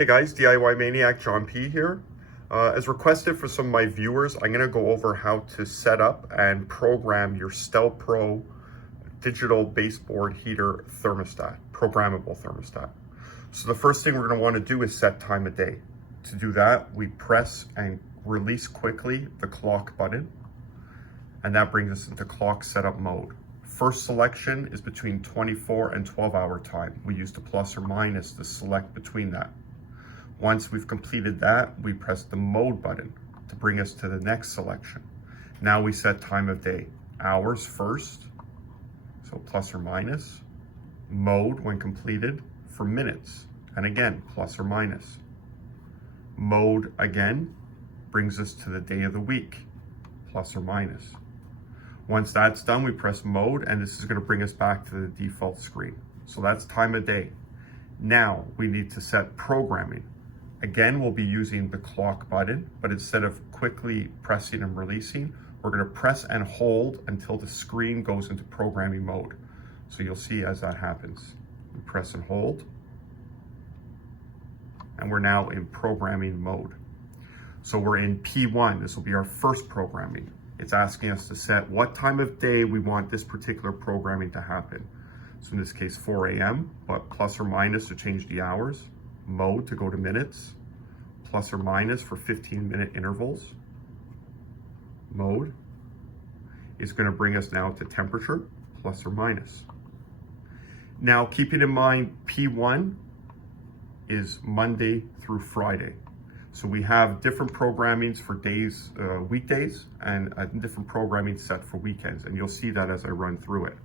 Hey guys, DIY Maniac John P here. As requested for some of my viewers, I'm going to go over how to set up and program your Stelpro digital baseboard heater thermostat, programmable thermostat. So the first thing we're going to want to do is set time of day. To do that, we press and release quickly the clock button, and that brings us into clock setup mode. First selection is between 24 and 12-hour time. We use the plus or minus to select between that. Once we've completed that, we press the mode button to bring us to the next selection. Now we set time of day. Hours first, so plus or minus. Mode when completed for minutes, and again, plus or minus. Mode again brings us to the day of the week, plus or minus. Once that's done, we press mode, and this is going to bring us back to the default screen. So that's time of day. Now we need to set programming. Again, we'll be using the clock button, but instead of quickly pressing and releasing, we're going to press and hold until the screen goes into programming mode. So you'll see as that happens. We press and hold, and we're now in programming mode. So we're in P1. This will be our first programming. It's asking us to set what time of day we want this particular programming to happen. So in this case, 4 a.m., but plus or minus to change the hours. Mode to go to minutes, plus or minus for 15-minute intervals. Mode is going to bring us now to temperature, plus or minus. Now, keeping in mind, P1 is Monday through Friday. So we have different programmings for days, weekdays, and different programming set for weekends. And you'll see that as I run through it.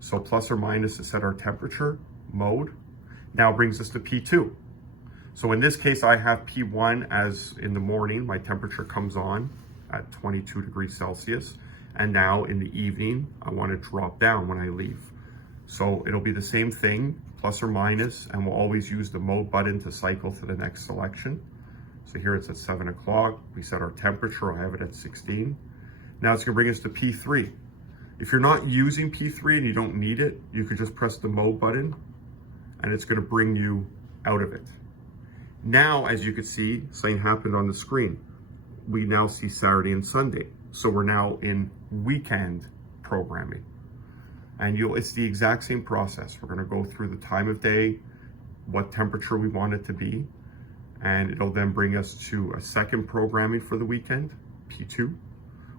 So plus or minus to set our temperature. Mode now brings us to P2. So in this case, I have P1 as in the morning, my temperature comes on at 22 degrees Celsius. And now in the evening, I want to drop down when I leave. So it'll be the same thing, plus or minus, and we'll always use the mode button to cycle to the next selection. So here it's at 7 o'clock. We set our temperature, I have it at 16. Now it's going to bring us to P3. If you're not using P3 and you don't need it, you could just press the mode button and it's going to bring you out of it. Now, as you can see, something happened on the screen. We now see Saturday and Sunday. So we're now in weekend programming. And it's the exact same process. We're gonna go through the time of day, what temperature we want it to be, and it'll then bring us to a second programming for the weekend, P2,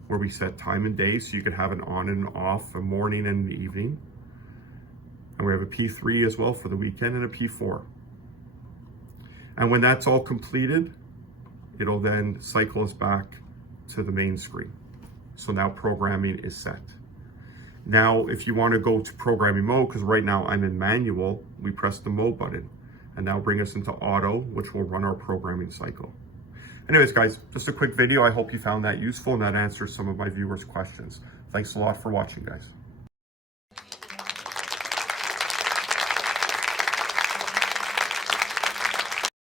where we set time and day, so you could have an on and off, a morning and an evening. And we have a P3 as well for the weekend and a P4. And when that's all completed, it'll then cycle us back to the main screen. So now programming is set. Now, if you want to go to programming mode, because right now I'm in manual, we press the mode button and now bring us into auto, which will run our programming cycle. Anyways, guys, just a quick video. I hope you found that useful and that answers some of my viewers' questions. Thanks a lot for watching, guys.